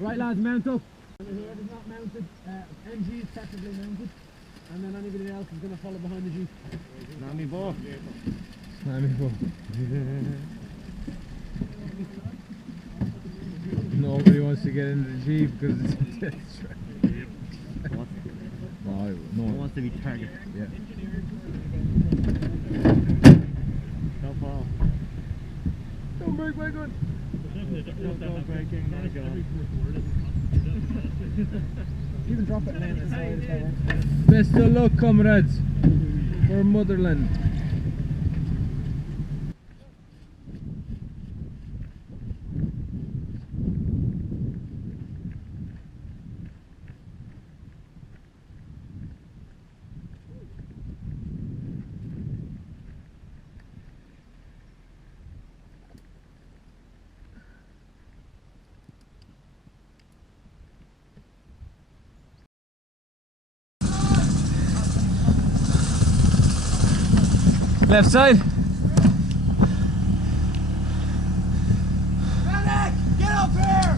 Right lads, mount up. Here is not mounted, MG is technically mounted, and then anybody else is going to follow behind the Jeep. Snammy ball. Snammy ball. Nobody wants to get into the Jeep because it's a death trap. No one wants to be targeted. Yeah. Don't fall. Don't break my gun. Don't breaking my gun. You can drop it and land inside if that works. Best of luck, comrades, for motherland. Left side. Medic! Get up here!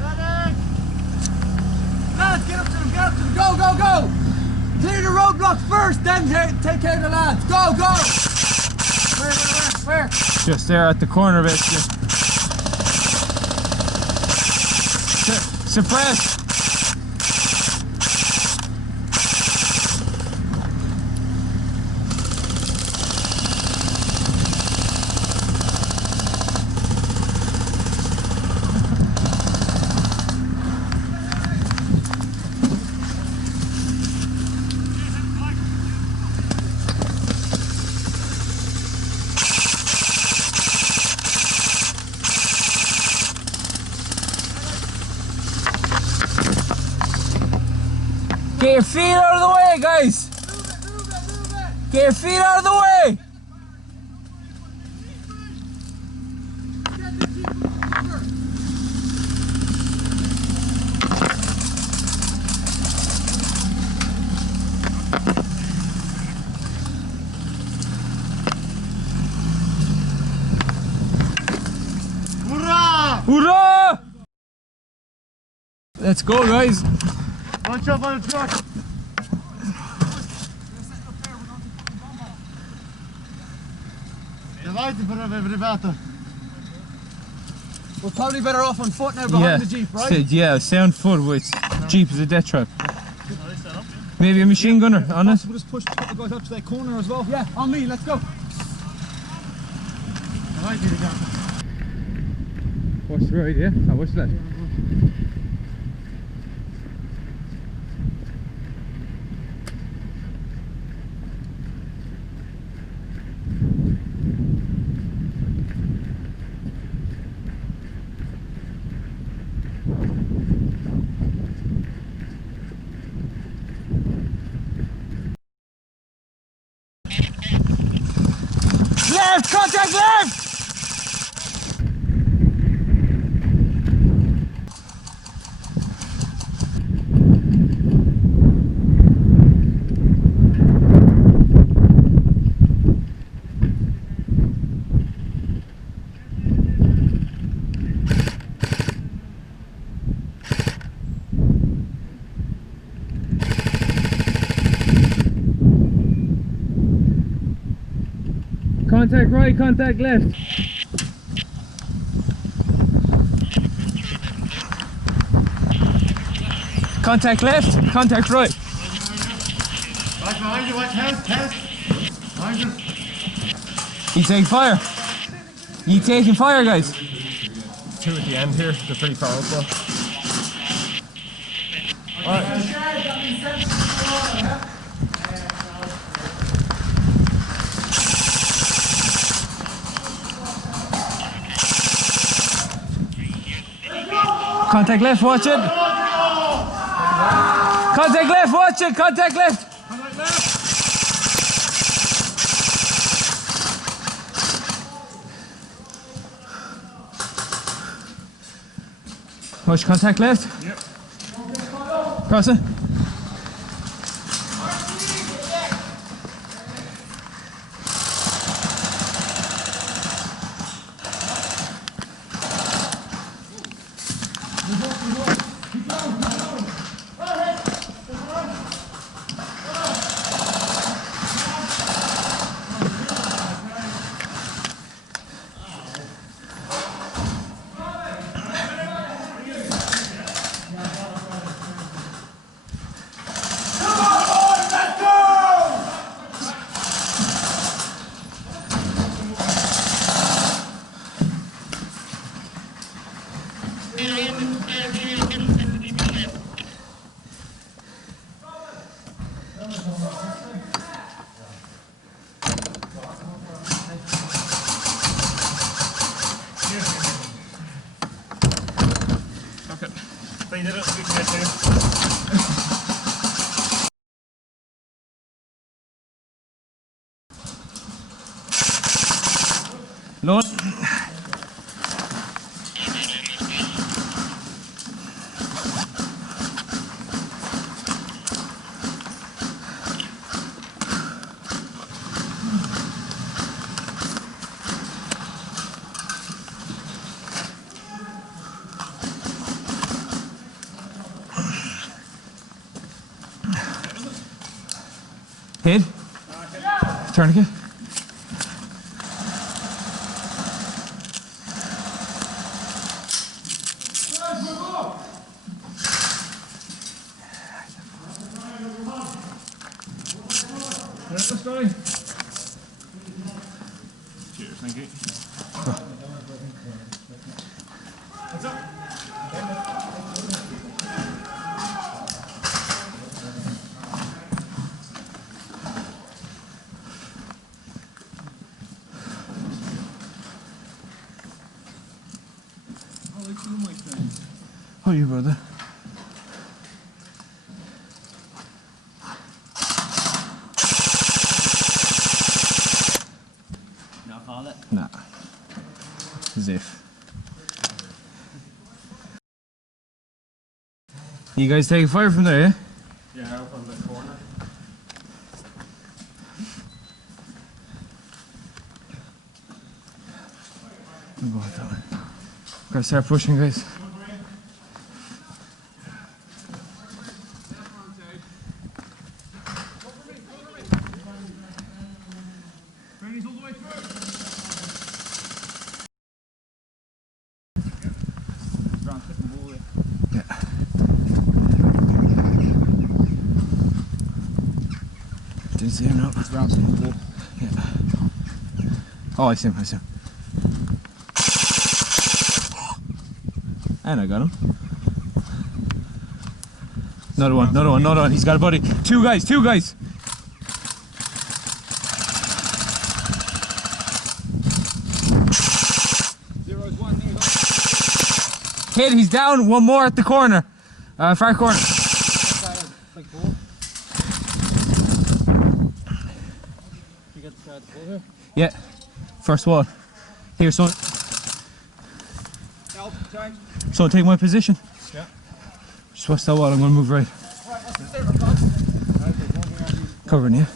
Medic! Lads, get up to them, get up to them. Go, go, go! Clear the roadblocks first, then take care of the lads. Go, go! Where? Just there at the corner, basically. Suppress! Get your feet out of the way, guys! Move it! Get your feet out of the way! Get the Jeep over! Hurrah! Hoorah! Let's go, guys! Punch up on the truck! We're probably better off on foot now behind the Jeep, right? Yeah, stay on foot with Jeep is a death trap. Maybe a machine gunner on it? We'll just push a couple of guys up to that corner as well. Yeah, on me, let's go. What's the right, yeah? Oh, what's that? Left! Contact left! Contact right, contact left. Contact left, contact right. Watch behind you, watch test. Behind you. You take fire. You taking fire, guys? Two at the end here, they're pretty powerful. Alright. Contact left, watch it. Contact left, watch it, contact left. Watch contact left. Yep. Cross it. Johnny did it, we can do it. Load. Head. Tourniquet. Cheers, thank you. What's up? How are you, brother? Not call it? Nah. As if. You guys taking fire from there, yeah? Yeah, up on the corner. I'll go with that one. Gotta start pushing, guys. Didn't see him now. It's around some wood. Yeah. Oh, I see him, I see him. And I got him. Another one, another one, another one. He's got a buddy. Two guys, two guys. Hit, he's down. One more at the corner. Far corner. Yeah, first one. Here, son. So take my position. Yeah. Just watch that wall. I'm going to move right. Covering you.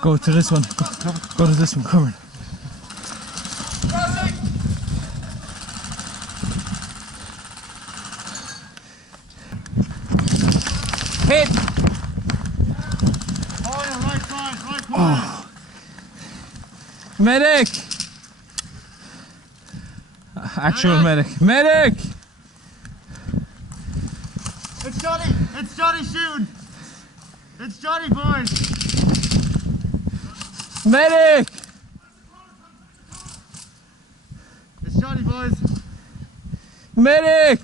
Go to this one. Go to this one. Covering. Hit! Oh, yeah, right side, right corner. Oh. Medic! Actual medic. Medic! It's Johnny! It's Johnny shooting! It's Johnny, boys! Medic! It's Johnny, boys! Medic!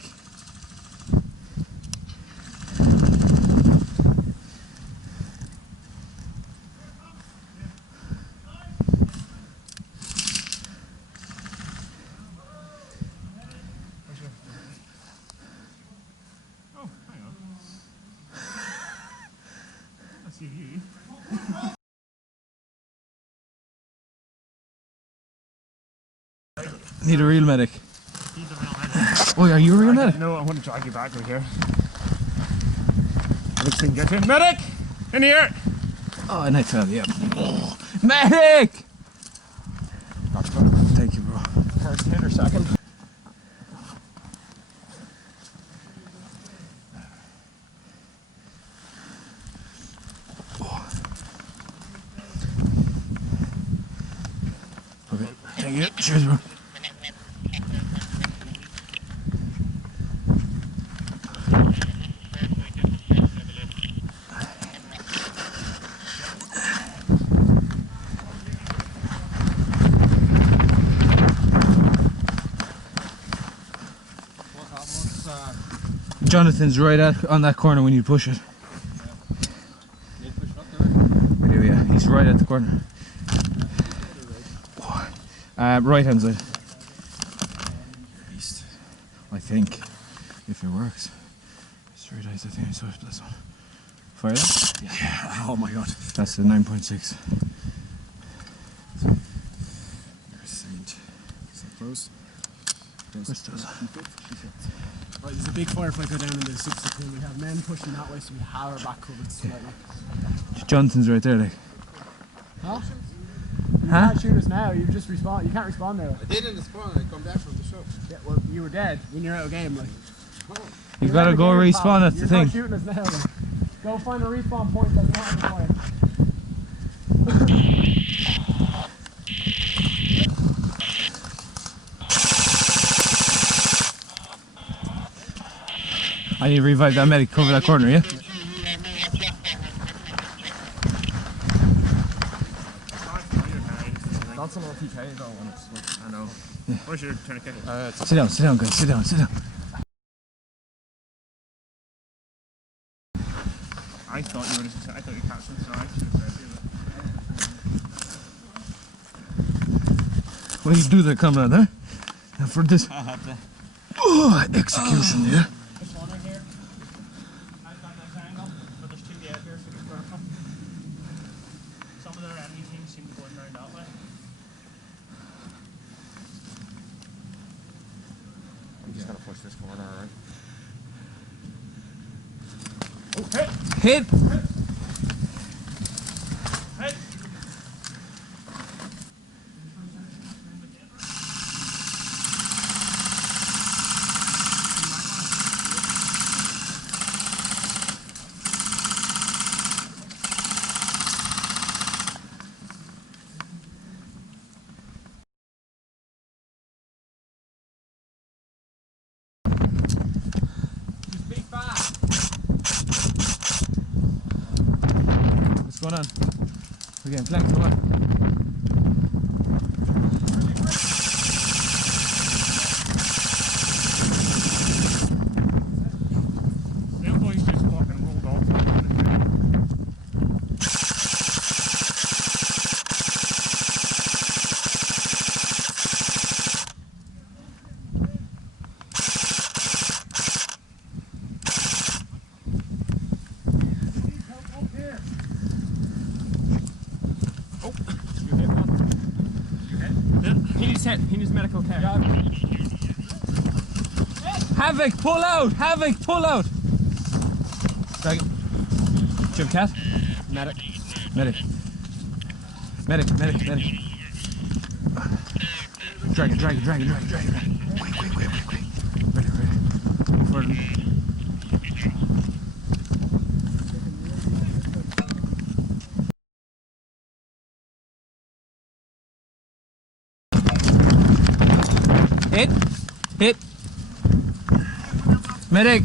Need a real medic. He's a real medic. Oh, are you a real medic? No, I want to drag you back right here. Let's see, get in. Medic! In here! Oh, and I fell, yeah. Oh. Medic! Thank you, bro. First hit or second? Oh. Okay, thank you. Cheers, bro. Jonathan's right on that corner when you push it. I do, yeah. He's right at the corner. Right hand side. East. I think. If it works. Straight eyes, I think I saw this one. Fire that? Yeah. Oh my god. That's the 9.6. Close. Right, there's a big firefight go down in the 62. We have men pushing that way, so we have our back covered slightly. Jonathan's right there, like. Huh? You can't shoot us now, you just respawn. You can't respawn now. I did in the spawn, I come back from the show. Yeah, well, you were dead when you're out of game, like. You've got to go respawn, that's the thing. You're not shooting us now, like. Go find a respawn point that's not in the fire. I need to revive that medic, cover that corner, yeah? That's a lot of TK though, when it's like, I know. Yeah. Where's your tourniquet? Sit down guys, sit down. I thought you catched him, so I should have said What do you do there, coming out there? And for this execution, yeah? This one right here, I've got that angle, but there's 2 out here, so it's perfect. Some of their enemy teams seem to go around that way. I'm just gonna push this corner, alright? Oh, hit! Hit! Hit! What's going on? We're getting flanked, come on. Them boys just fucking rolled off. He needs medical care. Havoc, pull out! Havoc, pull out! Drag it. Do you have a cat? Medic. Medic. Drag it. Quick. Ready. For Hit. Medic.